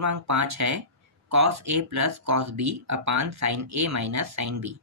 क्रमांक 5 है cos A plus cos B upon sin A minus sin B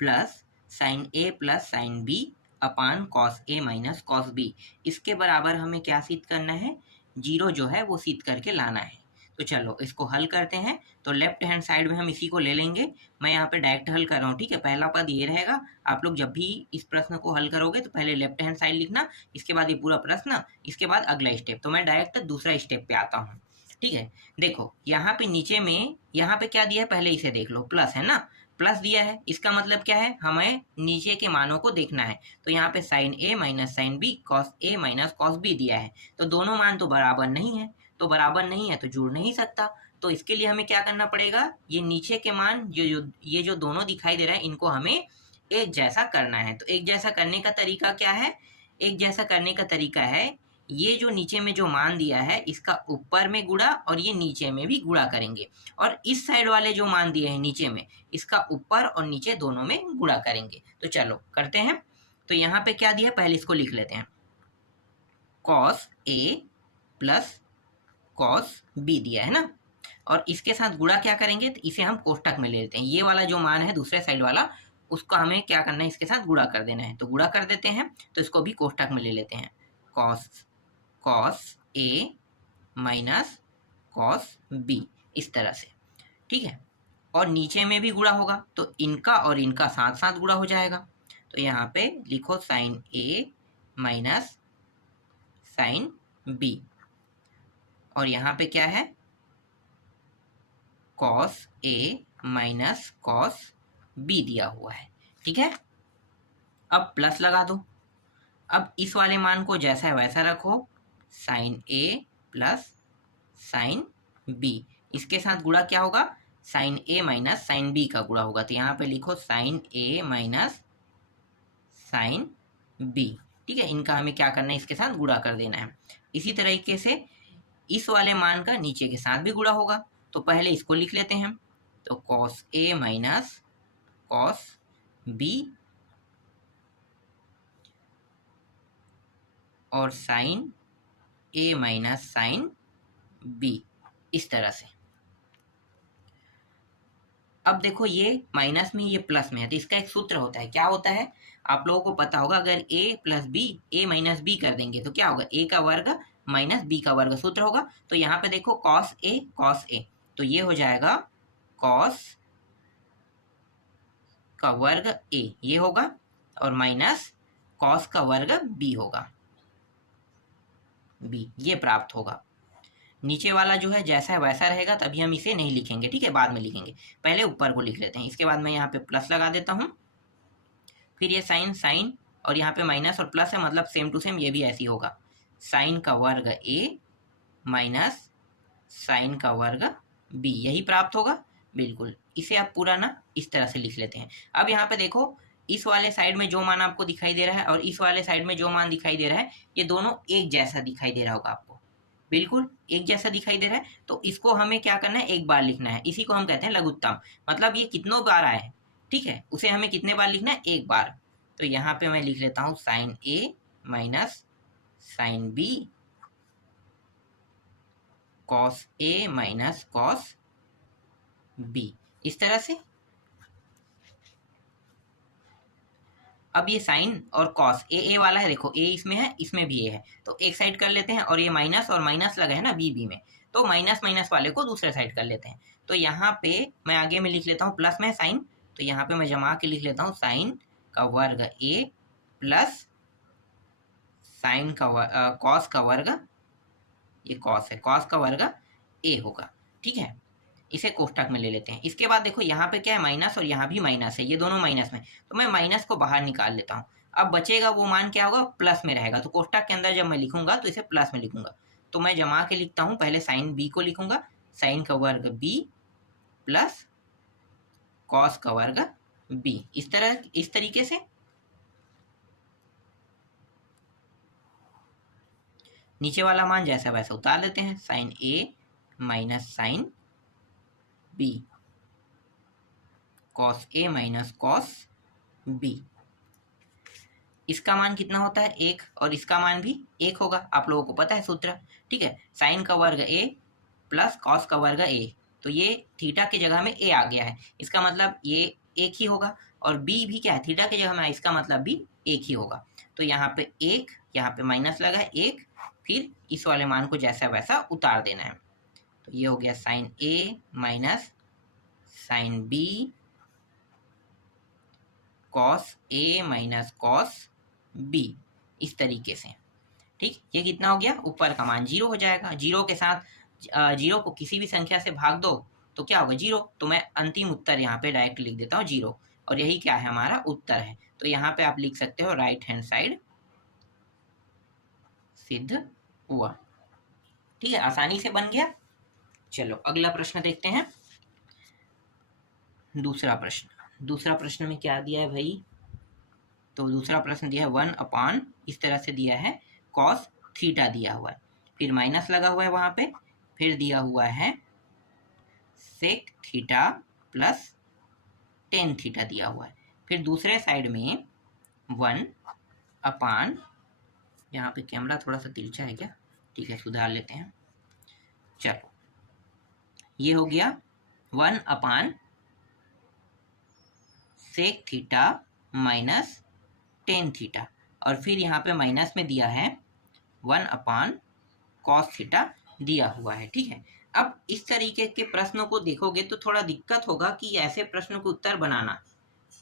plus sin A plus sin B upon cos A minus cos B. इसके बराबर हमें क्या सिद्ध करना है, जीरो जो है वो सिद्ध करके लाना है। तो चलो इसको हल करते हैं। तो लेफ्ट हैंड साइड में हम इसी को ले लेंगे। मैं यहाँ पे डायरेक्ट हल कर रहा हूँ, ठीक है। पहला पद ये रहेगा। आप लोग जब भी इस प्रश्न को हल करोगे तो पहले लेफ्ट हैंड साइड लिखना, इसके बाद ये पूरा प्रश्न, इसके बाद अगला स्टेप। तो मैं डायरेक्ट दूसरा स्टेप पे आता हूँ, ठीक है। देखो यहाँ पे नीचे में, यहाँ पे क्या दिया है पहले इसे देख लो, प्लस है ना, प्लस दिया है। इसका मतलब क्या है, हमें नीचे के मानों को देखना है। तो यहाँ पे sign A minus sin B cos A minus cos B दिया है। तो दोनों मान तो बराबर नहीं है, तो बराबर नहीं है तो जुड़ नहीं सकता। तो इसके लिए हमें क्या करना पड़ेगा, ये नीचे के मान ये जो दोनों दिखाई दे रहा है इनको हमें एक जैसा करना है। तो एक जैसा करने का तरीका क्या है, एक जैसा करने का तरीका है ये जो नीचे में जो मान दिया है इसका ऊपर में गुणा और ये नीचे में भी गुणा करेंगे, और इस साइड वाले जो मान दिए हैं नीचे में इसका ऊपर और नीचे दोनों में गुणा करेंगे। तो चलो करते हैं। तो यहाँ पे क्या दिया है पहले इसको लिख लेते हैं, cos A plus cos B दिया है ना, और इसके साथ गुणा क्या करेंगे, तो इसे हम कोष्टक में ले लेते हैं। ये वाला जो मान है दूसरे साइड वाला उसका हमें क्या करना है, इसके साथ गुणा कर देना है। तो गुणा कर देते हैं, तो इसको भी कोष्टक में ले लेते हैं, cos A minus cos B, इस तरह से, ठीक है। और नीचे में भी गुणा होगा तो इनका और इनका साथ साथ गुणा हो जाएगा। तो यहाँ पे लिखो sign A minus sin B, और यहाँ पे क्या है cos A minus cos B दिया हुआ है, ठीक है। अब प्लस लगा दो। अब इस वाले मान को जैसा है वैसा रखो, sign A plus sin B, इसके साथ गुणा क्या होगा, sign A minus sin B का गुणा होगा। तो यहाँ पे लिखो sign A minus sin B, ठीक है। इनका हमें क्या करना है, इसके साथ गुणा कर देना है। इसी तरीके से इस वाले मान का नीचे के साथ भी गुणा होगा। तो पहले इसको लिख लेते हैं, तो cos A minus cos B और sign A minus sin B, इस तरह से। अब देखो ये माइनस में ये प्लस में है, तो इसका एक सूत्र होता है, क्या होता है आप लोगों को पता होगा। अगर a plus B, A minus B कर देंगे तो क्या होगा, a का वर्ग माइनस बी का वर्ग सूत्र होगा। तो यहाँ पे देखो कॉस ए, तो ये हो जाएगा कॉस का वर्ग a, ये होगा, और माइनस कॉस का वर्ग b होगा, b ये प्राप्त होगा। नीचे वाला जो है जैसा है वैसा रहेगा, तभी हम इसे नहीं लिखेंगे, ठीक है, बाद में लिखेंगे। पहले ऊपर को लिख लेते हैं। इसके बाद मैं यहाँ पे प्लस लगा देता हूँ, फिर ये साइन और यहाँ पे माइनस और प्लस है, मतलब सेम टू सेम ये भी ऐसी होगा, साइन का वर्ग ए माइनस साइन का वर्ग बी, यही प्राप्त होगा बिल्कुल। इसे आप पूरा ना इस तरह से लिख लेते हैं। अब यहाँ पे देखो इस वाले साइड में जो मान आपको दिखाई दे रहा है और इस वाले साइड में जो मान दिखाई दे रहा है, ये दोनों एक जैसा दिखाई दे रहा होगा आपको, बिल्कुल एक जैसा दिखाई दे रहा है। तो इसको हमें क्या करना है, एक बार लिखना है। इसी को हम कहते हैं लघुत्तम, मतलब ये कितनों बार आए, ठीक है, उसे हमें कितने बार लिखना है, एक बार। तो यहाँ पे मैं लिख लेता हूँ sign A minus sin B cos A minus cos B, इस तरह से। अब ये साइन और कॉस ए वाला है, देखो ए इसमें है, इसमें भी ए है, तो एक साइड कर लेते हैं। और ये माइनस और माइनस लगा है ना बी में, तो माइनस माइनस वाले को दूसरे साइड कर लेते हैं। तो यहाँ पे मैं आगे में लिख लेता हूँ प्लस में साइन, तो यहाँ पे मैं जमा के लिख लेता हूँ साइन का वर्ग ए प्लस साइन का कॉस का वर्ग, ये कॉस है, कॉस का वर्ग ए होगा, ठीक है। इसे कोष्टक में ले लेते हैं। इसके बाद देखो यहाँ पे क्या है, माइनस और यहाँ भी माइनस है, ये दोनों माइनस में, तो मैं माइनस को बाहर निकाल लेता हूँ। अब बचेगा वो मान क्या होगा, प्लस में रहेगा। तो कोष्टक के अंदर जब मैं लिखूंगा तो इसे प्लस में लिखूंगा। तो मैं जमा के लिखता हूँ, पहले साइन बी को लिखूंगा, साइन का वर्ग बी प्लस कॉस का वर्ग बी, इस तरीके से। नीचे वाला मान जैसा वैसा उतार लेते हैं, sign A minus sin B cos A minus cos B. इसका मान कितना होता है, एक, और इसका मान भी एक होगा, आप लोगों को पता है सूत्र, ठीक है। साइन का वर्ग ए प्लस कॉस का वर्ग ए, तो ये थीटा की जगह में ए आ गया है, इसका मतलब ये एक ही होगा, और बी भी क्या है, थीटा की जगह में, इसका मतलब भी एक ही होगा। तो यहाँ पे एक, यहाँ पे माइनस लगा है एक, फिर इस वाले मान को जैसा वैसा उतार देना है। तो ये हो गया sign A minus sin B cos A minus cos B, इस तरीके से। ठीक, ये कितना हो गया, ऊपर का मान 0 हो जाएगा। 0 के साथ 0 को किसी भी संख्या से भाग दो तो क्या होगा, 0। तो मैं अंतिम उत्तर यहाँ पे डायरेक्ट लिख देता हूँ 0, और यही क्या है, हमारा उत्तर है। तो यहाँ पे आप लिख सकते हो राइट हैंड साइड सिद्ध हुआ। ठीक है, आसानी से बन गया। चलो अगला प्रश्न देखते हैं। दूसरा प्रश्न में क्या दिया है भाई, तो दूसरा प्रश्न दिया है 1/, इस तरह से दिया है कॉस थीटा दिया हुआ है, फिर माइनस लगा हुआ है वहां पे, फिर दिया हुआ है sec theta plus tan theta दिया हुआ है, फिर दूसरे साइड में 1/, यहाँ पे कैमरा थोड़ा सा तिरछा है क्या, ठीक है सुधार लेते हैं। चलो ये हो गया 1/, sec theta minus tan theta, और फिर यहाँ पे माइनस में दिया है 1/, कॉस थीटा दिया हुआ है। ठीक है, अब इस तरीके के प्रश्नों को देखोगे तो थोड़ा दिक्कत होगा कि ऐसे प्रश्न को उत्तर बनाना।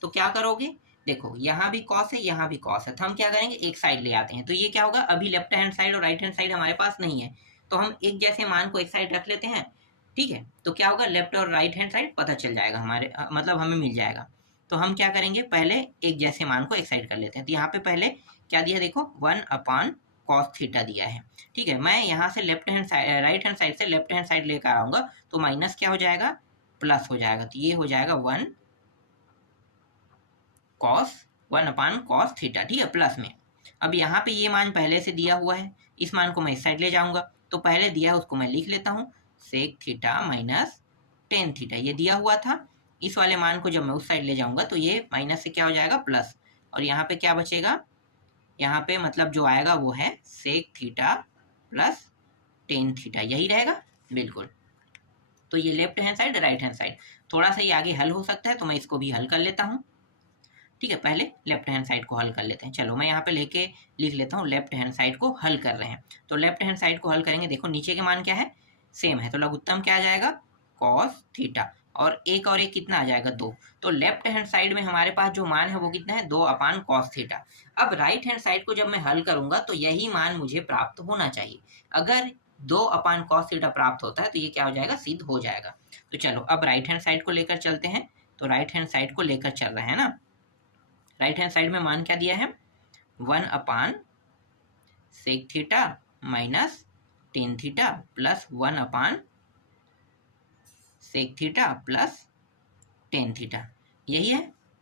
तो क्या करोगे, देखो यहाँ भी कॉस है, यहाँ भी कॉस है, तो हम क्या करेंगे, एक साइड ले आते हैं। तो ये क्या होगा, अभी लेफ्ट हैंड साइड और राइट हैंड साइड हमारे पास नहीं है, तो हम एक जैसे मान को एक साइड रख लेते हैं। ठीक है, तो क्या होगा, लेफ्ट और राइट हैंड साइड पता चल जाएगा हमारे, मतलब हमें मिल जाएगा। तो हम क्या करेंगे, पहले एक जैसे मान को एक साइड कर लेते हैं। तो यहाँ पे पहले क्या दिया, देखो 1/, कॉस थीटा दिया है। ठीक है, मैं यहाँ से left hand side, right hand side से लेफ्ट हैंड साइड लेकर आऊंगा, तो माइनस क्या हो जाएगा, प्लस हो जाएगा। तो ये हो जाएगा 1/, कॉस थीटा। ठीक है, प्लस में। अब यहाँ पे ये मान पहले से दिया हुआ है, इस मान को मैं इस साइड ले जाऊंगा, तो पहले दिया है उसको मैं लिख लेता हूँ, sec theta minus tan theta, ये दिया हुआ था। इस वाले मान को जब मैं उस साइड ले जाऊंगा तो ये माइनस से क्या हो जाएगा, प्लस, और यहाँ पे क्या बचेगा, यहाँ पे मतलब जो आएगा वो है sec theta plus tan theta, यही रहेगा बिल्कुल। तो ये left hand side, right hand side, थोड़ा सा ये आगे हल हो सकता है, तो मैं इसको भी हल कर लेता हूँ। ठीक है, पहले लेफ्ट हैंड साइड को हल कर लेते हैं। चलो मैं यहाँ पे लेके लिख लेता हूँ, लेफ्ट हैंड साइड को हल कर रहे हैं। तो लेफ्ट हैंड साइड को हल करेंगे, देखो नीचे के मान क्या है, सेम है, तो लघुत्तम क्या आ जाएगा, कॉस थीटा, और एक कितना आ जाएगा, 2। तो लेफ्ट हैंड साइड में हमारे पास जो मान है वो कितना है, 2/, कॉस थीटा। अब राइट हैंड साइड को जब मैं हल करूंगा तो यही मान मुझे प्राप्त होना चाहिए। अगर 2/, कॉस थीटा प्राप्त होता है तो ये क्या हो जाएगा, सिद्ध हो जाएगा। तो चलो अब राइट हैंड साइड को लेकर चलते हैं। तो राइट हैंड साइड को लेकर चल रहे हैं ना, राइट हैंड साइड में मान क्या दिया है, 1/, sec theta minus tan theta plus 1/, sec theta plus tan theta, यही है।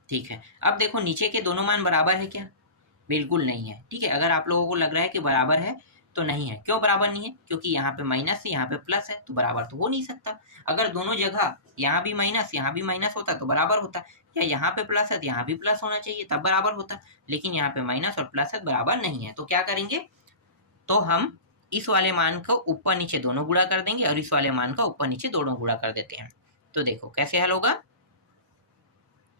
ठीक है, अब देखो नीचे के दोनों मान बराबर है क्या, बिल्कुल नहीं है। ठीक है, अगर आप लोगों को लग रहा है कि बराबर है तो नहीं है। क्यों बराबर नहीं है, क्योंकि यहाँ पे माइनस है, यहाँ पे प्लस है, तो बराबर तो हो नहीं सकता। अगर दोनों जगह यहाँ भी माइनस होता तो बराबर होता, या यहाँ पे प्लस है तो यहाँ भी प्लस होना चाहिए, तब बराबर होता। लेकिन यहाँ पे माइनस और प्लस है, बराबर नहीं है। तो क्या करेंगे, तो हम इस वाले मान को ऊपर नीचे दोनों गुणा कर देंगे, और इस वाले मान का ऊपर नीचे दोनों गुणा कर देते हैं। तो देखो कैसे हल होगा,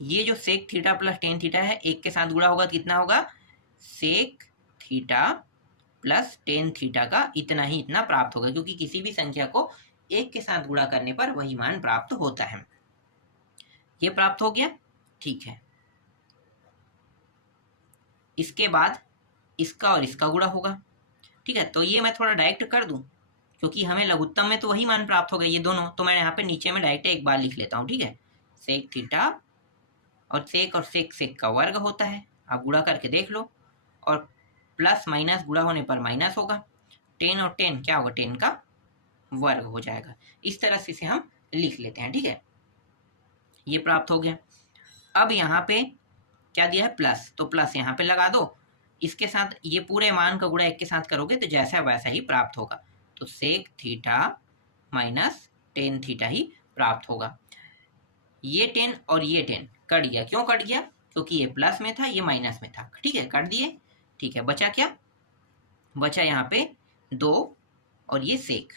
ये जो sec theta plus tan theta है, एक के साथ गुणा होगा तो कितना होगा, sec theta plus tan theta का इतना ही इतना प्राप्त होगा, क्योंकि किसी भी संख्या को एक के साथ गुणा करने पर वही मान प्राप्त होता है। ये प्राप्त हो गया। ठीक है, इसके बाद इसका और इसका गुणा होगा। ठीक है, तो ये मैं थोड़ा डायरेक्ट कर दूं, क्योंकि हमें लघुत्तम में तो वही मान प्राप्त हो गए ये दोनों, तो मैं यहाँ पे नीचे में डायरेक्ट एक बार लिख लेता हूँ। ठीक है, सेक थीटा और सेक सेक का वर्ग होता है, आप गुणा करके देख लो, और प्लस माइनस गुणा होने पर माइनस होगा, 10 और 10 क्या होगा, 10 का वर्ग हो जाएगा। इस तरह से इसे हम लिख लेते हैं। ठीक है, ये प्राप्त हो गया। अब यहाँ पे क्या दिया है, प्लस, तो प्लस यहाँ पे लगा दो, इसके साथ ये पूरे मान का गुणा एक के साथ करोगे तो जैसा वैसा ही प्राप्त होगा। तो sec theta minus tan theta ही प्राप्त होगा। ये 10 और ये 10 कट गया, क्यों कट गया, क्योंकि ये प्लस में था, ये माइनस में था। ठीक है, कट दिए। ठीक है, बचा क्या, बचा यहाँ पे 2 और ये सेक,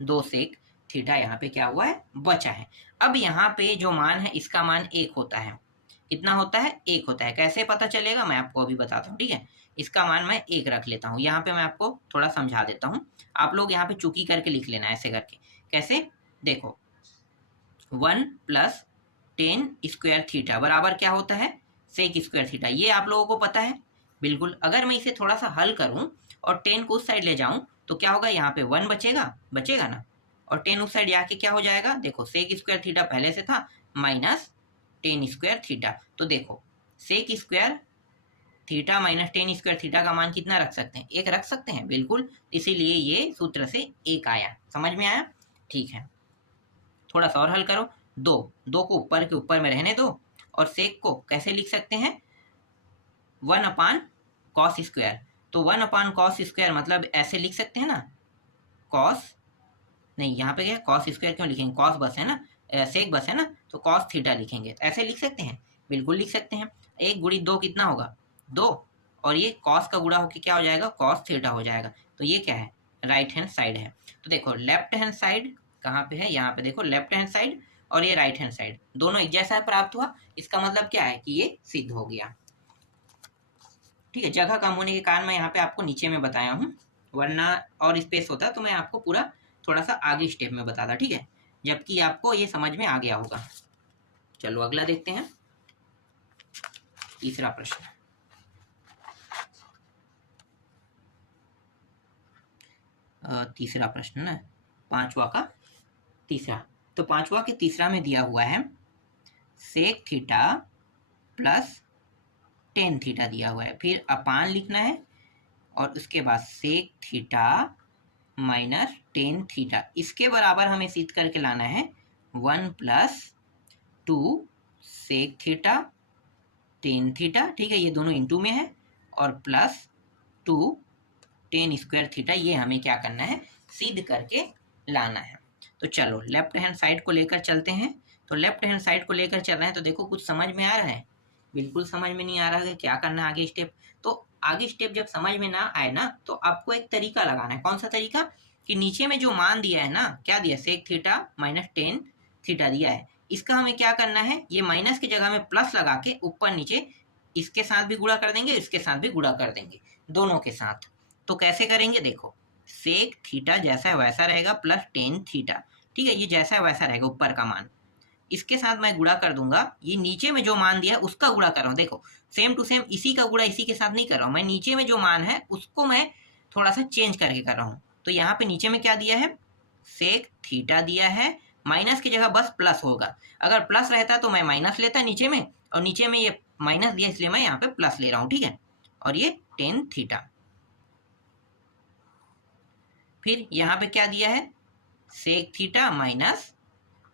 2 सेक थीटा यहाँ पे क्या हुआ है, बचा है। अब यहाँ पे जो मान है इसका मान 1 होता है। कितना होता है, 1 होता है। कैसे पता चलेगा मैं आपको अभी बताता हूँ, ठीक है। इसका मान मैं 1 रख लेता हूँ। यहाँ पे मैं आपको थोड़ा समझा देता हूँ, आप लोग यहाँ पे चुकी करके लिख लेना, ऐसे करके। कैसे, देखो 1 प्लस 10 स्क्वायर थीटा बराबर क्या होता है, सेक स्क्वायर थीटा। ये आप लोगों को पता है बिल्कुल। अगर मैं इसे थोड़ा सा हल करूँ और 10 को उस साइड ले जाऊँ तो क्या होगा, यहाँ पे 1 बचेगा ना, और 10 उस साइड जाके क्या हो जाएगा, देखो सेक स्क्वायर थीटा पहले से था माइनस 10 स्क्वायर थीटा। तो देखो sec square theta minus 10 square theta का मान कितना रख सकते हैं, 1 रख सकते हैं बिल्कुल। इसीलिए ये सूत्र से 1 आया। समझ में आया, ठीक है। थोड़ा सा और हल करो, 2 को ऊपर के ऊपर में रहने दो, और सेक को कैसे लिख सकते हैं, 1 अपान कॉस स्क्वायर। तो 1 अपान कॉस स्क्वायर मतलब ऐसे लिख सकते हैं ना, कॉस नहीं, यहाँ पे क्या कॉस स्क्वायर क्यों लिखेंगे, कॉस बस है ना, सेक बस है ना, तो कॉस थीटा लिखेंगे। ऐसे लिख सकते हैं, बिल्कुल लिख सकते हैं। 1 गुणी 2 कितना होगा, 2, और ये कॉस का गुणा होकर क्या हो जाएगा, कॉस थीटा हो जाएगा। तो ये क्या है, राइट हैंड साइड है। तो देखो लेफ्ट हैंड साइड कहाँ पे है, यहाँ पे देखो लेफ्ट हैंड साइड और ये राइट हैंड साइड दोनों एक जैसा प्राप्त हुआ। इसका मतलब क्या है कि ये सिद्ध हो गया, ठीक है। जगह कम होने के कारण मैं यहाँ पे आपको नीचे में बताया हूँ, वरना और स्पेस होता तो मैं आपको पूरा थोड़ा सा आगे स्टेप में बताता, ठीक है, जबकि आपको ये समझ में आ गया होगा। चलो अगला देखते हैं, तीसरा प्रश्न। तीसरा प्रश्न ना, पांचवा का तीसरा। तो पांचवा के तीसरा में दिया हुआ है सेक थीटा प्लस 10 थीटा दिया हुआ है, फिर अपान लिखना है, और उसके बाद सेक थीटा माइनस 10 थीटा। इसके बराबर हमें सिद्ध करके लाना है 1 प्लस 2 सेक थीटा 10 थीटा, ठीक है, ये दोनों इंटू में है, और प्लस 2 10 स्क्वायर थीटा। ये हमें क्या करना है, सिद्ध करके लाना है। तो चलो लेफ्ट हैंड साइड को लेकर चलते हैं। तो लेफ्ट हैंड साइड को लेकर चल रहे हैं, तो देखो कुछ समझ में आ रहा है, बिल्कुल समझ में नहीं आ रहा है क्या करना है आगे स्टेप। तो आगे स्टेप जब समझ में ना आए ना, तो आपको एक तरीका लगाना है। कौन सा तरीका, कि नीचे में जो मान दिया है ना, क्या दिया, सेक थीटा माइनस 10 थीटा दिया है, इसका हमें क्या करना है, ये माइनस की जगह में प्लस लगा के ऊपर नीचे इसके साथ भी गुणा कर देंगे, इसके साथ भी गुणा कर देंगे, दोनों के साथ। तो कैसे करेंगे, देखो सेक थीटा जैसा है वैसा रहेगा प्लस 10 थीटा, ठीक है, ये जैसा है वैसा रहेगा ऊपर का मान। इसके साथ मैं गुणा कर दूंगा, ये नीचे में जो मान दिया है उसका गुणा कर रहा हूँ। देखो सेम टू सेम इसी का गुणा इसी के साथ नहीं कर रहा हूँ, मैं नीचे में जो मान है उसको मैं थोड़ा सा चेंज करके कर रहा हूँ। तो यहाँ पे नीचे में क्या दिया है, सेक थीटा दिया है, माइनस की जगह बस प्लस होगा। अगर प्लस रहता तो मैं माइनस लेता नीचे में, और नीचे में ये माइनस दिया इसलिए मैं यहाँ पे प्लस ले रहा हूँ, ठीक है। और ये 10 थीटा, फिर यहाँ पे क्या दिया है, सेक थीटा माइनस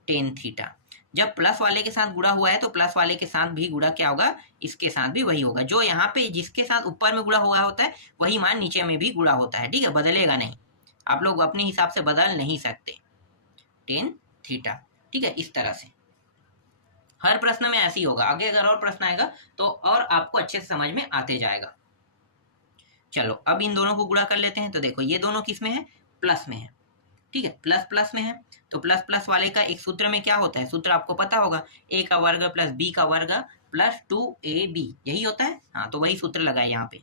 10 थीटा। जब प्लस वाले के साथ गुणा हुआ है तो प्लस वाले के साथ भी गुणा क्या होगा, इसके साथ भी वही होगा। जो यहाँ पे जिसके साथ ऊपर में गुणा हुआ होता है वही मान नीचे में भी गुणा होता है, ठीक है, बदलेगा नहीं। आप लोग अपने हिसाब से बदल नहीं सकते। 10 थीटा, ठीक है, इस तरह से हर प्रश्न में ऐसे ही होगा। आगे अगर और प्रश्न आएगा तो और आपको अच्छे से समझ में आते जाएगा। चलो अब इन दोनों को गुणा कर लेते हैं। तो देखो ये दोनों किस में है, प्लस में है, ठीक है, प्लस प्लस में है। तो प्लस प्लस वाले का एक सूत्र में क्या होता है, सूत्र आपको पता होगा, a का वर्ग प्लस b का वर्ग प्लस 2ab, यही होता है। हाँ, तो वही सूत्र लगाए यहाँ पे।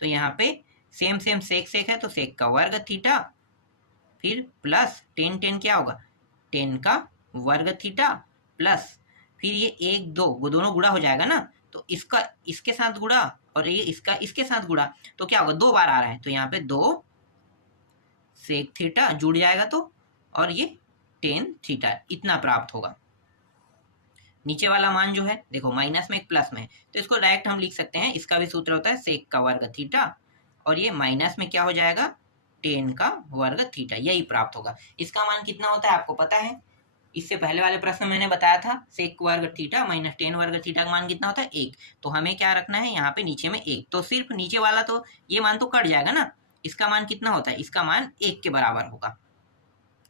तो यहाँ पे सेम सेम सेक सेक है, तो सेक का वर्ग थीटा, फिर प्लस 10 10 क्या होगा, 10 का वर्ग थीटा, प्लस फिर ये 1 2 दोनों गुणा हो जाएगा ना, तो इसका इसके साथ गुणा और ये इसका इसके साथ गुणा, तो क्या होगा, 2 बार आ रहा है, तो यहाँ पे 2 सेक थीटा जुड़ जाएगा, तो और ये 10 थीटा इतना प्राप्त होगा। नीचे वाला मान जो है देखो माइनस में एक प्लस में है, तो इसको डायरेक्ट हम लिख सकते हैं। इसका भी सूत्र होता है सेक का वर्ग थीटा, और ये माइनस में क्या हो जाएगा, 10 का वर्ग थीटा, यही प्राप्त होगा। इसका मान कितना होता है आपको पता है, इससे पहले वाले प्रश्न में मैंने बताया था, सेक वर्ग थीटा माइनस 10 वर्ग थीटा का मान कितना होता है, 1। तो हमें क्या रखना है यहाँ पे नीचे में 1, तो सिर्फ नीचे वाला तो ये मान तो कट जाएगा ना। इसका मान कितना होता है, इसका मान 1 के बराबर होगा,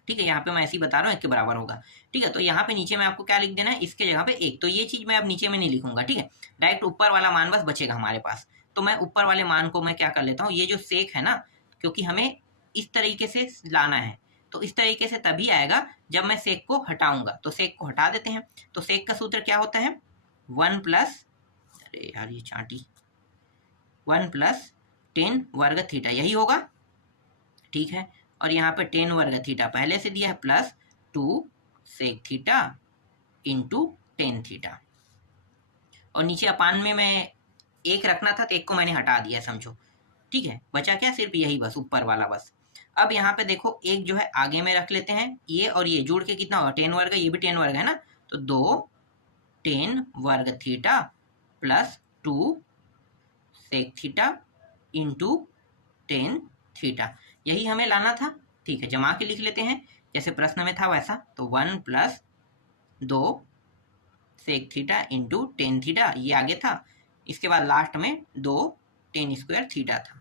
ठीक है, यहाँ पे मैं ऐसे ही बता रहा हूँ 1 के बराबर होगा, ठीक है। तो यहाँ पे नीचे में आपको क्या लिख देना है, इसके जगह पे 1। तो ये चीज मैं अब नीचे में नहीं लिखूंगा, ठीक है, डायरेक्ट ऊपर वाला मान बस बचेगा हमारे पास। तो मैं ऊपर वाले मान को मैं क्या कर लेता हूँ, ये जो सेक है ना, क्योंकि हमें इस तरीके से लाना है, तो इस तरीके से तभी आएगा जब मैं सेक को हटाऊंगा। तो सेक को हटा देते हैं। तो सेक का सूत्र क्या होता है, 1 प्लस, अरे यार ये चाटी, 1 प्लस टेन वर्ग थीटा, यही होगा, ठीक है। और यहाँ पे टेन वर्ग थीटा पहले से दिया है, plus 2 sec theta into tan theta. और नीचे अपान में मैं एक रखना था तो एक को मैंने हटा दिया, समझो, ठीक है। बचा क्या, सिर्फ यही बस, ऊपर वाला बस। अब यहाँ पे देखो एक जो है आगे में रख लेते हैं, ये और ये जोड़ के कितना होगा, 10 वर्ग, ये भी 10 वर्ग है ना, तो 2 10 वर्ग theta plus 2 sec theta into 10 theta, यही हमें लाना था, ठीक है। जमा के लिख लेते हैं जैसे प्रश्न में था वैसा। तो 1 plus 2 sec theta into 10 theta, ये आगे था, इसके बाद लास्ट में 2 10 स्क्वायर थीटा था।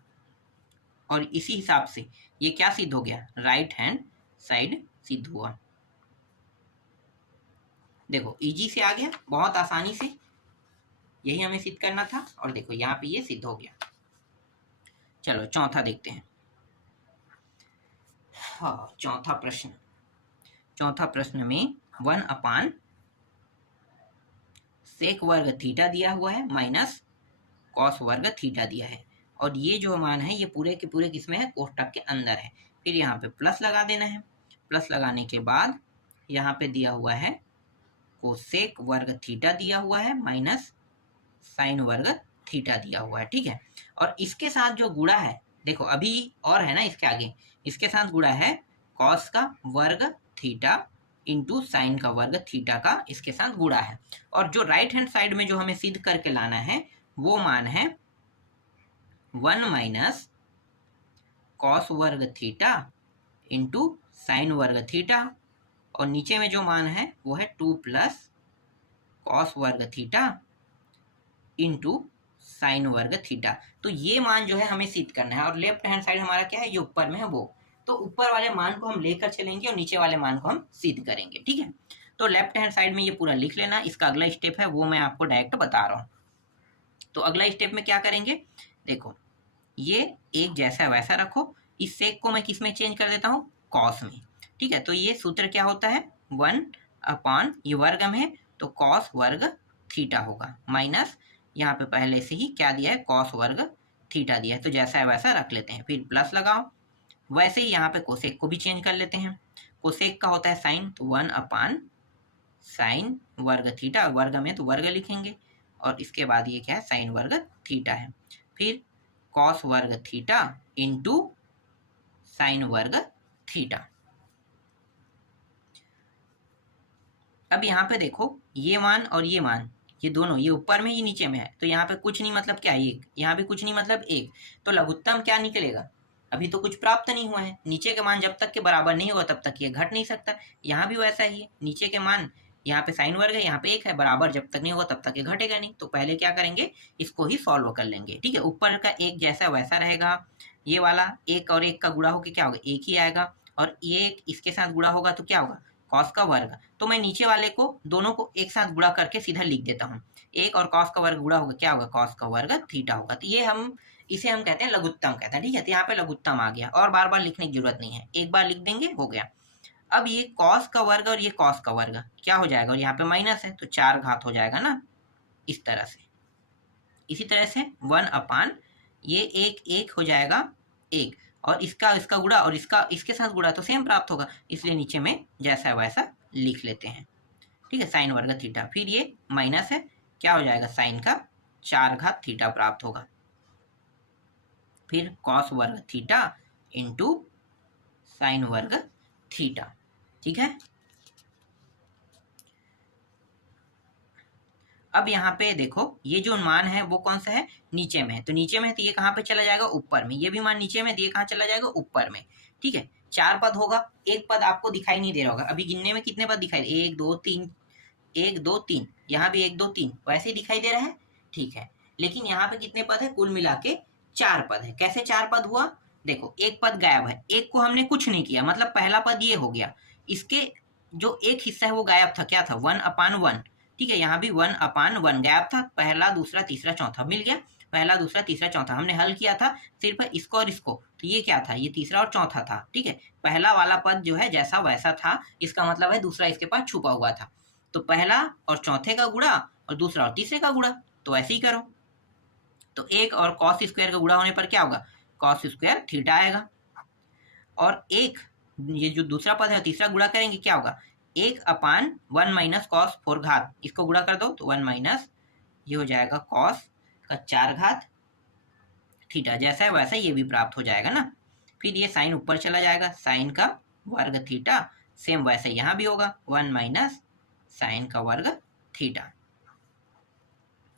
और इसी हिसाब से ये क्या सिद्ध हो गया, राइट हैंड साइड सिद्ध हुआ। देखो इजी से आ गया, बहुत आसानी से, यही हमें सिद्ध करना था। और देखो यहाँ पे ये सिद्ध हो गया। चलो चौथा देखते हैं। हाँ, चौथा प्रश्न में 1 अपान सेक वर्ग थीटा दिया हुआ है माइनस कॉस वर्ग थीटा दिया है, और ये जो मान है ये पूरे के पूरे किसमें है, कोष्टक के अंदर है। फिर यहाँ पे प्लस लगा देना है। प्लस लगाने के बाद यहाँ पे दिया हुआ है कोसेक वर्ग थीटा दिया हुआ है माइनस साइन वर्ग थीटा दिया हुआ है, ठीक है। और इसके साथ जो गुणा है, देखो अभी और है ना इसके आगे, इसके साथ गुणा है कॉस का वर्ग थीटा इंटू साइन का वर्ग थीटा का, इसके साथ गुणा है। और जो राइट हैंड साइड में जो हमें सिद्ध करके लाना है वो मान है 1 माइनस कॉस वर्ग थीटा इंटू साइन वर्ग थीटा, और नीचे में जो मान है वो है 2 प्लस कॉस वर्ग थीटा इंटू साइन वर्ग थीटा। तो ये मान जो है हमें सिद्ध करना है। और लेफ्ट हैंड साइड हमारा क्या है, ये ऊपर में है वो, तो ऊपर वाले मान को हम लेकर चलेंगे और नीचे वाले मान को हम सिद्ध करेंगे, ठीक है। तो लेफ्ट हैंड साइड में ये पूरा लिख लेना। इसका अगला स्टेप है वो मैं आपको डायरेक्ट बता रहा हूँ। तो अगला स्टेप में क्या करेंगे, देखो ये एक जैसा वैसा रखो, इस सेक को मैं किस में चेंज कर देता हूँ, कॉस में, ठीक है। तो ये सूत्र क्या होता है, 1 अपान, ये वर्ग में है तो कॉस वर्ग थीटा होगा, माइनस यहाँ पे पहले से ही क्या दिया है, कॉस वर्ग थीटा दिया है, तो जैसा है वैसा रख लेते हैं। फिर प्लस लगाओ, वैसे ही यहाँ पे कोसेक को भी चेंज कर लेते हैं। कोसेक का होता है साइन, तो 1 अपान साइन वर्ग थीटा, वर्ग में तो वर्ग लिखेंगे, और इसके बाद ये क्या है, साइन वर्ग थीटा है। फिर कॉस वर्ग थीटा इंटू साइन वर्ग थीटा। अब यहाँ पे देखो ये मान और ये मान, ये दोनों, ये ऊपर में ये नीचे में है, तो यहाँ पे कुछ नहीं मतलब क्या, एक, यहाँ भी कुछ नहीं मतलब एक, तो लघुत्तम क्या निकलेगा, अभी तो कुछ प्राप्त नहीं हुआ है। नीचे के मान जब तक के बराबर नहीं होगा तब तक ये घट नहीं सकता। यहाँ भी वैसा ही है, नीचे के मान, यहाँ पे साइन वर्ग है, यहाँ पे एक है, बराबर जब तक नहीं होगा तब तक ये घटेगा नहीं। तो पहले क्या करेंगे, इसको ही सॉल्व कर लेंगे, ठीक है। ऊपर का एक जैसा वैसा रहेगा, ये वाला एक और एक का गुणा होकर क्या होगा, एक ही आएगा, और ये एक इसके साथ गुणा होगा तो क्या होगा, कॉस का वर्ग। तो मैं नीचे वाले को दोनों को एक साथ गुणा करके सीधा लिख देता हूँ, एक और कॉस का वर्ग गुणा होगा, क्या होगा, कॉस का वर्ग थीटा होगा। तो ये इसे हम कहते हैं लघुत्तम कहते हैं, ठीक है। तो यहाँ पे लघुत्तम आ गया, और बार बार लिखने की जरूरत नहीं है, एक बार लिख देंगे, हो गया। अब ये कॉस का वर्ग और ये कॉस का वर्ग क्या हो जाएगा, और यहाँ पे माइनस है तो 4 घात हो जाएगा ना, इस तरह से। इसी तरह से 1 अपान ये एक एक हो जाएगा एक, और इसका गुणा और इसका इसके साथ गुणा तो सेम प्राप्त होगा, इसलिए नीचे में जैसा वैसा लिख लेते हैं, ठीक है, साइन वर्ग थीटा। फिर ये माइनस है, क्या हो जाएगा, साइन का 4 घात थीटा प्राप्त होगा। फिर कॉस वर्ग थीटा इंटू साइन वर्ग थीटा, ठीक है। अब यहाँ पे देखो ये जो मान है वो कौन सा है, नीचे में है, तो नीचे में है तो ये कहाँ पे चला जाएगा, ऊपर में। ये भी मान नीचे में, तो ये कहाँ चला जाएगा, ऊपर में, ठीक है। 4 पद होगा, एक पद आपको दिखाई नहीं दे रहा होगा। अभी गिनने में कितने पद दिखाई, 1 2 3, 1 2 3, यहाँ भी 1 2 3 वैसे ही दिखाई दे रहा है, ठीक है। लेकिन यहाँ पे कितने पद है, कुल मिला के 4 पद है। कैसे 4 पद हुआ, देखो एक पद गायब है, एक को हमने कुछ नहीं किया, मतलब पहला पद ये हो गया, इसके जो एक हिस्सा है वो गायब था, क्या था, 1 अपान 1, ठीक है। यहाँ भी 1 अपान 1 गायब था, पहला दूसरा तीसरा चौथा मिल गया। पहला, दूसरा, तीसरा, चौथा हमने हल किया था सिर्फ इसको और इसको, तो ये क्या था, ये तीसरा और चौथा था। ठीक है, पहला वाला पद जो है जैसा वैसा था, इसका मतलब है दूसरा इसके पास छुपा हुआ था। तो पहला और चौथे का गुणा और दूसरा और तीसरे का गुणा, तो ऐसे ही करो। तो एक और कॉस स्क्वायर का गुणा होने पर क्या होगा, कॉस स्क्वायर थीटा आएगा। और एक ये जो दूसरा पद है तीसरा गुणा करेंगे क्या होगा, 1/1 माइनस कॉस 4 घात, इसको गुणा कर दो तो 1 माइनस ये हो जाएगा कॉस का 4 घात थीटा, जैसा है वैसा ये भी प्राप्त हो जाएगा ना। फिर ये साइन ऊपर चला जाएगा, साइन का वर्ग थीटा, सेम वैसे यहाँ भी होगा 1 माइनस साइन का वर्ग थीटा,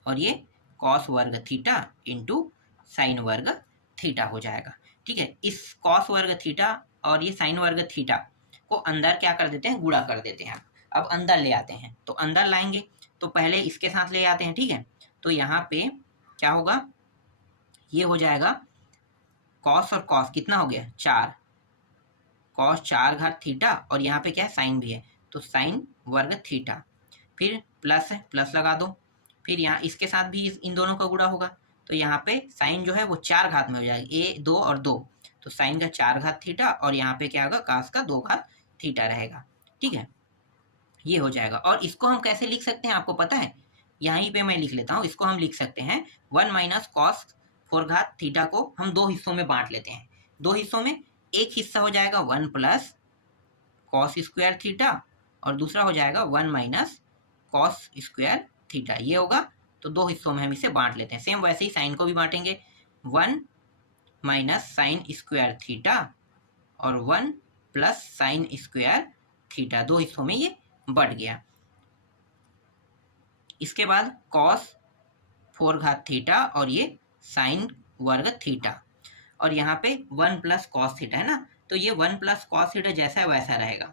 और ये कॉस वर्ग थीटा इंटू साइन वर्ग थीटा हो जाएगा। ठीक है, इस कॉस वर्ग थीटा और ये साइन वर्ग थीटा को अंदर क्या कर देते हैं, गुणा कर देते हैं। अब अंदर ले आते हैं, तो अंदर लाएंगे तो पहले इसके साथ ले आते हैं। ठीक है, तो यहाँ पे क्या होगा, ये हो जाएगा कॉस और कॉस कितना हो गया 4, कॉस 4 घात थीटा, और यहाँ पे क्या है साइन भी है, तो साइन वर्ग थीटा। फिर प्लस है, प्लस लगा दो, फिर यहाँ इसके साथ भी इन दोनों का गुणा होगा, तो यहाँ पे साइन जो है वो 4 घात में हो जाएगा, 2 और 2, तो साइन का 4 घात थीटा, और यहाँ पे क्या होगा कास का 2 घात थीटा रहेगा। ठीक है, ये हो जाएगा। और इसको हम कैसे लिख सकते हैं आपको पता है, यहीं पे मैं लिख लेता हूँ। इसको हम लिख सकते हैं 1 माइनस कॉस 4 घात थीटा को हम दो हिस्सों में बांट लेते हैं। दो हिस्सों में एक हिस्सा हो जाएगा 1 प्लस कॉस स्क्वायर थीटा, और दूसरा हो जाएगा 1 माइनस कॉस स्क्वायर थीटा, ये होगा। तो दो हिस्सों में हम इसे बांट लेते हैं। सेम वैसे ही साइन को भी बांटेंगे, 1 माइनस साइन स्क्वायर थीटा और 1 प्लस साइन स्क्वायर थीटा, दो हिस्सों में ये बढ़ गया। इसके बाद कॉस 4 घात थीटा और ये साइन वर्ग थीटा, और यहाँ पे 1 प्लस कॉस थीटा है ना, तो ये 1 प्लस कॉस थीटा जैसा है वैसा रहेगा।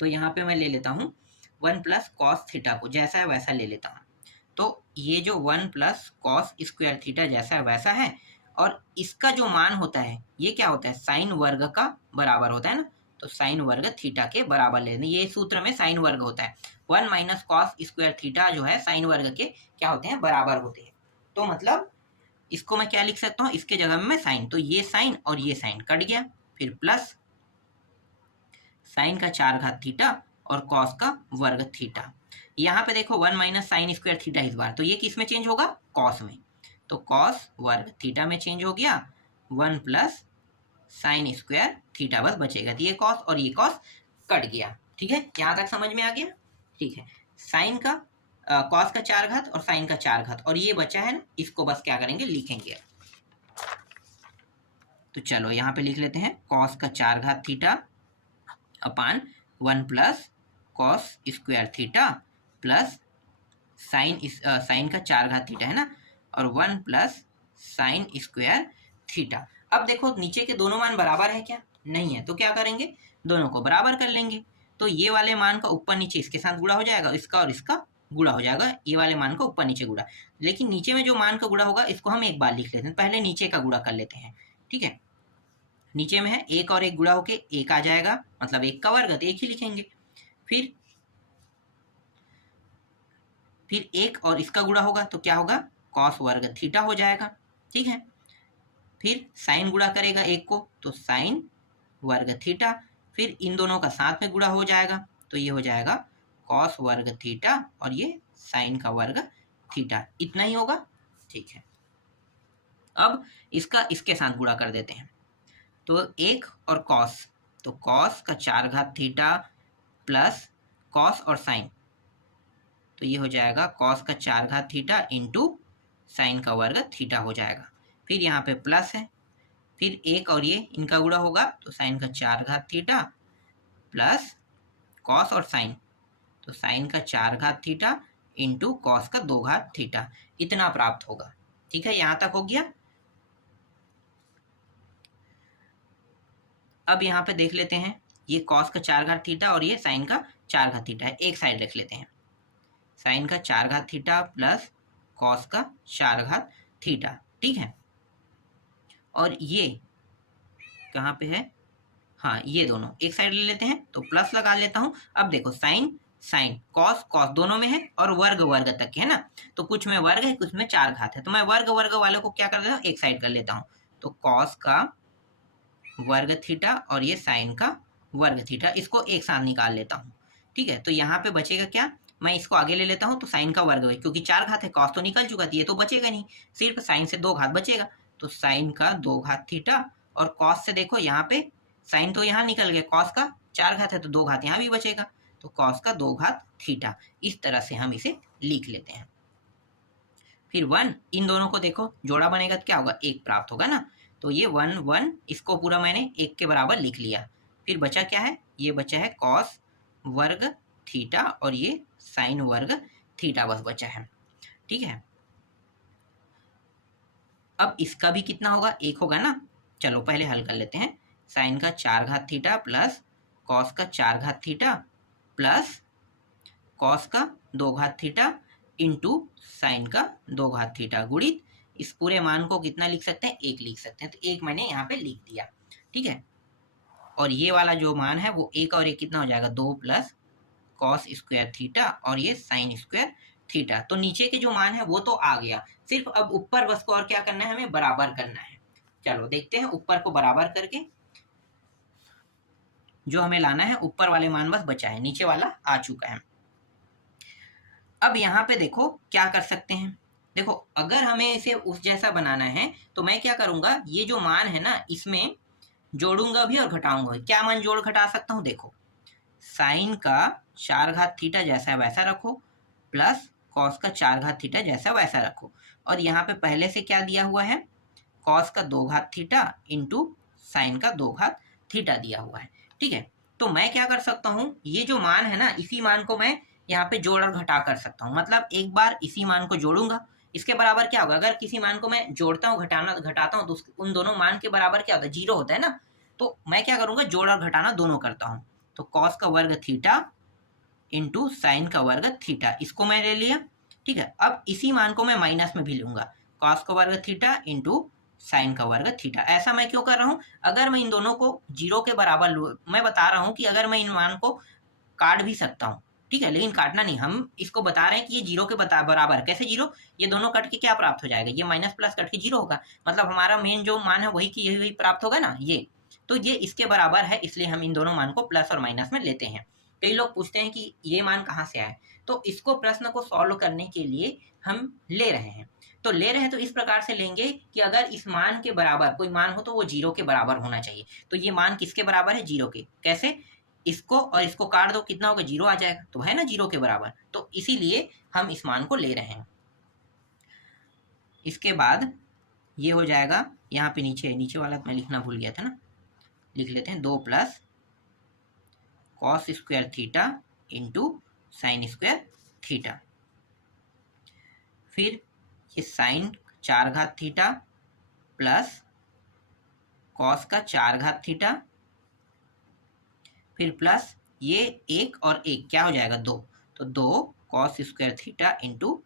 तो यहाँ पे मैं ले लेता हूँ 1 प्लस कॉस थीटा को, जैसा है वैसा ले लेता हूँ। तो ये जो 1 प्लस कॉस स्क्वायर थीटा जैसा है वैसा है, और इसका जो मान होता है ये क्या होता है, साइन वर्ग का बराबर होता है ना, तो साइन वर्ग थीटा के बराबर लेना। ये सूत्र में साइन वर्ग होता है, 1 माइनस कॉस स्क्वायर थीटा जो है साइन वर्ग के क्या होते हैं, बराबर होते हैं। तो मतलब इसको मैं क्या लिख सकता हूँ, इसके जगह में मैं साइन, तो ये साइन और ये साइन कट गया, फिर प्लस साइन का 4 घात थीटा और कॉस का वर्ग थीटा। यहाँ पे देखो 1 माइनस साइन स्क्वायर थीटा इस बार, तो ये किस में चेंज होगा, कॉस में, तो कॉस वर्ग थीटा में चेंज हो गया, 1 प्लस साइन स्क्वायर थीटा बस बचेगा, तो ये कॉस और ये कॉस कट गया। ठीक है, यहाँ तक समझ में आ गया। ठीक है, साइन का कॉस का 4 घात और साइन का 4 घात, और ये बचा है ना, इसको बस क्या करेंगे, लिखेंगे। तो चलो यहाँ पे लिख लेते हैं कॉस का 4 घात theta upon 1 plus cos square theta plus sign का 4 घात थीटा है ना, और 1 प्लस साइन स्क्वायर थीटा। अब देखो नीचे के दोनों मान बराबर है क्या, नहीं है, तो क्या करेंगे, दोनों को बराबर कर लेंगे। तो ये वाले मान का ऊपर नीचे इसके साथ गुणा हो जाएगा, इसका और इसका गुणा हो जाएगा, ये वाले मान का ऊपर नीचे गुणा। लेकिन नीचे में जो मान का गुणा होगा इसको हम एक बार लिख लेते हैं, पहले नीचे का गुणा कर लेते हैं। ठीक है, नीचे में है एक और एक गुणा होके एक आ जाएगा, मतलब एक का वर्ग, तो एक ही लिखेंगे। फिर एक और इसका गुणा होगा तो क्या होगा, कॉस वर्ग थीटा हो जाएगा। ठीक है, फिर साइन गुणा करेगा एक को, तो साइन वर्ग थीटा, फिर इन दोनों का साथ में गुणा हो जाएगा, तो ये हो जाएगा कॉस वर्ग थीटा और ये साइन का वर्ग थीटा, इतना ही होगा। ठीक है, अब इसका इसके साथ गुणा कर देते हैं, तो एक और कॉस, तो कॉस का 4 घात थीटा प्लस कॉस और साइन, तो ये हो जाएगा कॉस का 4 घात थीटा इंटू साइन का वर्ग थीटा हो जाएगा। फिर यहाँ पे प्लस है, फिर एक और ये इनका गुणा होगा, तो साइन का 4 घात थीटा प्लस कॉस और साइन, तो साइन का 4 घात थीटा इंटू कॉस का 2 घात थीटा, इतना प्राप्त होगा। ठीक है, यहाँ तक हो गया। अब यहाँ पे देख लेते हैं, ये कॉस का 4 घात थीटा और ये साइन का 4 घात थीटा है, एक साइड रख लेते हैं, साइन का 4 घात थीटा प्लस कॉस का 4 घात थीटा। ठीक है, और ये कहाँ पे है, हाँ ये दोनों एक साइड ले लेते हैं, तो प्लस लगा लेता हूँ। अब देखो साइन साइन कॉस कॉस दोनों में है और वर्ग वर्ग तक है ना, तो कुछ में वर्ग है कुछ में 4 घात है, तो मैं वर्ग वर्ग वाले को क्या कर देता हूँ, एक साइड कर लेता हूँ। तो कॉस का वर्ग थीटा और ये साइन का वर्ग थीटा, इसको एक साथ निकाल लेता हूँ। ठीक है, तो यहाँ पे बचेगा क्या, मैं इसको आगे ले लेता हूँ, तो साइन का वर्ग, क्योंकि 4 घात है, कॉस तो निकल चुका था, ये तो बचेगा नहीं, सिर्फ साइन से 2 घात बचेगा। तो साइन का 2 घात थीटा और कॉस से देखो यहाँ पे साइन तो यहाँ निकल गया, कॉस का 4 घात है तो 2 घात यहाँ भी बचेगा, तो कॉस का 2 घात थीटा। इस तरह से हम इसे लिख लेते हैं। फिर 1, इन दोनों को देखो जोड़ा बनेगा तो क्या होगा, 1 प्राप्त होगा ना, तो ये 1 1, इसको पूरा मैंने 1 के बराबर लिख लिया। फिर बचा क्या है, ये बचा है कॉस वर्ग थीटा और ये साइन वर्ग थीटा बस बचा है। ठीक है, अब इसका भी कितना होगा, 1 होगा ना। चलो पहले हल कर लेते हैं। साइन का 4 घात थीटा प्लस कॉस का 4 घात थीटा प्लस कॉस का 2 घात थीटा इंटू साइन का 2 घात थीटा गुणित इस पूरे मान को कितना लिख सकते हैं, 1 लिख सकते हैं, तो 1 मैंने यहाँ पे लिख दिया। ठीक है, और ये वाला जो मान है वो 1 और 1 कितना हो जाएगा, 2 प्लस कॉस स्क्वायर थीटा और ये साइन स्क्वायर थीटा। तो नीचे के जो मान है वो तो आ गया, सिर्फ अब ऊपर बस को और क्या करना है, हमें बराबर करना है। चलो देखते हैं, ऊपर को बराबर करके जो हमें लाना है, ऊपर वाले मान बस बचा है, नीचे वाला आ चुका है। अब यहाँ पे देखो क्या कर सकते हैं, देखो अगर हमें इसे उस जैसा बनाना है तो मैं क्या करूंगा, ये जो मान है ना इसमें जोड़ूंगा भी और घटाऊंगा। क्या मान जोड़ घटा सकता हूँ, देखो साइन का 4 घात थीटा जैसा वैसा रखो प्लस कॉस का 4 घात थीटा जैसा वैसा रखो, और यहाँ पे पहले से क्या दिया हुआ है, कॉस का 2 घात थीटा इंटू साइन का 2 घात थीटा दिया हुआ है। ठीक है, तो मैं क्या कर सकता हूँ, ये जो मान है ना इसी मान को मैं यहाँ पे जोड़ और घटा कर सकता हूँ। मतलब एक बार इसी मान को जोड़ूंगा, इसके बराबर क्या होगा, अगर किसी मान को मैं जोड़ता हूँ घटाता हूँ तो उन दोनों मान के बराबर क्या होता है, 0 होता है ना। तो मैं क्या करूंगा, जोड़ और घटाना दोनों करता हूँ। तो कॉस का वर्ग थीटा इंटू साइन का वर्ग थीटा, इसको मैं ले लिया। ठीक है, अब इसी मान को मैं माइनस में भी लूंगा, कॉस का वर्ग थीटा इंटू साइन का वर्ग थीटा। ऐसा मैं क्यों कर रहा हूँ, अगर मैं इन दोनों को 0 के बराबर लूँ, मैं बता रहा हूँ कि अगर मैं इन मान को काट भी सकता हूँ, ठीक है, लेकिन काटना नहीं, हम इसको बता रहे हैं कि ये 0 के बराबर। कैसे 0, ये दोनों कट के क्या प्राप्त हो जाएगा, ये माइनस प्लस कट के 0 होगा, मतलब हमारा मेन जो मान है वही की यही प्राप्त होगा ना, ये तो ये इसके बराबर है, इसलिए हम इन दोनों मान को प्लस और माइनस में लेते हैं। कई लोग पूछते हैं कि ये मान कहाँ से आए, तो इसको प्रश्न को सॉल्व करने के लिए हम ले रहे हैं। तो ले रहे हैं तो इस प्रकार से लेंगे कि अगर इस मान के बराबर कोई मान हो तो वो 0 के बराबर होना चाहिए। तो ये मान किसके बराबर है, 0 के। कैसे, इसको और इसको काट दो, कितना होगा, 0 आ जाएगा, तो है ना 0 के बराबर, तो इसीलिए हम इस मान को ले रहे हैं। इसके बाद ये हो जाएगा, यहाँ पे नीचे वाला मैं लिखना भूल गया था ना, लिख लेते हैं 2 plus cos square theta into sine square theta. फिर ये साइन 4 घात थीटा प्लस कॉस का 4 घात थीटा, फिर प्लस ये 1 और 1 क्या हो जाएगा, 2, तो 2 cos square theta into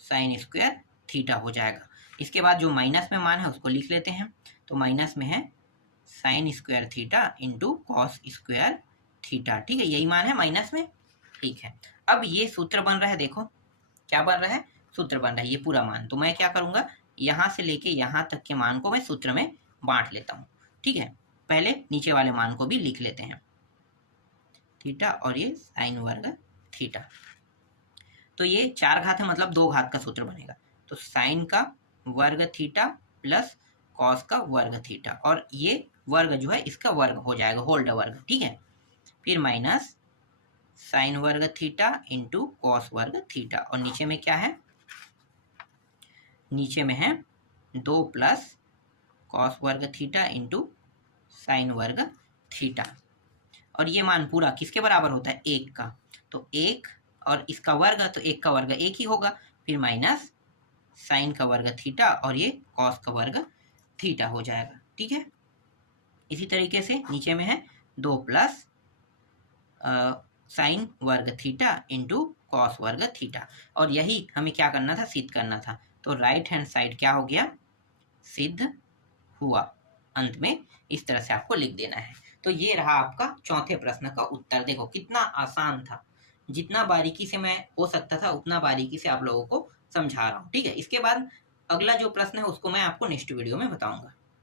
sine square theta हो जाएगा। इसके बाद जो माइनस में मान है उसको लिख लेते हैं, तो माइनस में है sine square theta into cos square theta. ठीक है, यही मान है माइनस में। ठीक है, अब ये सूत्र बन रहा है, देखो क्या बन रहा है, सूत्र बन रहा है ये पूरा मान। तो मैं क्या करूंगा, यहाँ से लेके यहाँ तक के मान को मैं सूत्र में बांट लेता हूँ। ठीक है, पहले नीचे वाले मान को भी लिख लेते हैं, थीटा और ये साइन वर्ग थीटा। तो ये 4 घात है, मतलब 2 घात का सूत्र बनेगा, तो साइन का वर्ग थीटा प्लस कॉस का वर्ग थीटा, और ये वर्ग जो है इसका वर्ग हो जाएगा, होल्ड वर्ग। ठीक है, फिर माइनस साइन वर्ग थीटा इंटू कॉस वर्ग थीटा, और नीचे में क्या है, नीचे में है 2 प्लस कॉस वर्ग थीटा इंटू साइन वर्ग थीटा, और ये मान पूरा किसके बराबर होता है, 1 का, तो 1 और इसका वर्ग, तो 1 का वर्ग 1 ही होगा, फिर माइनस साइन का वर्ग थीटा और ये कॉस का वर्ग थीटा हो जाएगा। ठीक है, इसी तरीके से नीचे में है 2 प्लस साइन वर्ग थीटा इंटू कॉस वर्ग थीटा, और यही हमें क्या करना था, सिद्ध करना था। तो राइट हैंड साइड क्या हो गया, सिद्ध हुआ। अंत में इस तरह से आपको लिख देना है। तो ये रहा आपका चौथे प्रश्न का उत्तर। देखो कितना आसान था, जितना बारीकी से मैं हो सकता था उतना बारीकी से आप लोगों को समझा रहा हूँ, ठीक है। इसके बाद अगला जो प्रश्न है उसको मैं आपको नेक्स्ट वीडियो में बताऊंगा।